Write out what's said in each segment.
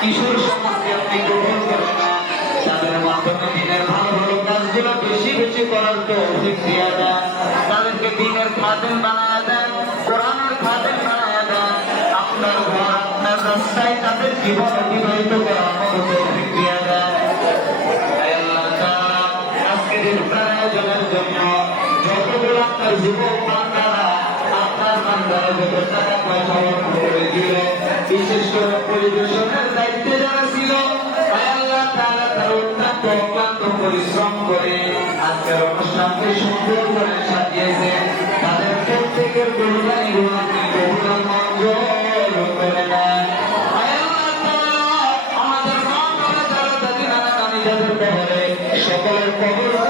কিশোর সমাজকে আপনি কবুল করে নেন তাদের মাধ্যমে দিনের ভালো ভালো কাজগুলো বেশি বেশি করার তৌফিক দিয়ে দেন তাদেরকে দিনের খাদেম বানায় দেন কোরআনের খাদেম বানায় দেন আপনার ঘর আপনার রাস্তায় তাদের জীবন অতিবাহিত করার মতো তৌফিক দিয়ে দেন আজকের আয়োজনের জন্য যতগুলো আপনার যুবক বান্দারা যত টাকা পয়সা অর্পণ করে দিল বিশেষ করে পরিবেশনের দায়িত্বে যারা ছিল আল্লাহ তাআলা তারা অত্যন্ত অক্লান্ত পরিশ্রম করে আজকের অনুষ্ঠানকে সুন্দর করে সাজিয়েছে তাদের প্রত্যেকের গুণগানী গুণ আপনি বহুল মঞ্জুর করে তাআলা, আমাদের মা যারা দাদি নানা নানি যাদের কবরে সকলের কবর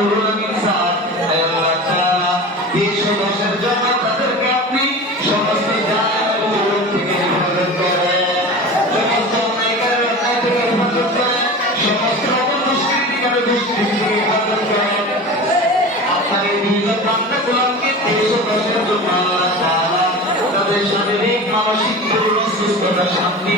নুরুল আমিন স্যার আল্লাহ তাআলা, দেশ ও দেশের জন্য তাদেরকে আপনি সমস্ত জালেম ও জুলুম থেকে হেফাজত করেন। সমস্ত অন্যায়কারীর অন্যায় থেকে হেফাজত করেন। সমস্ত অপদুষ্কৃতিকারীর দুষ্কৃতি থেকে হেফাজত করেন। আপনার এই বিগত বান্দাগুলোকে দেশ ও দেশের জন্য আল্লাহ তাআলা তাদের শারীরিক মানসিক পূর্ণ সুস্থতা শান্তি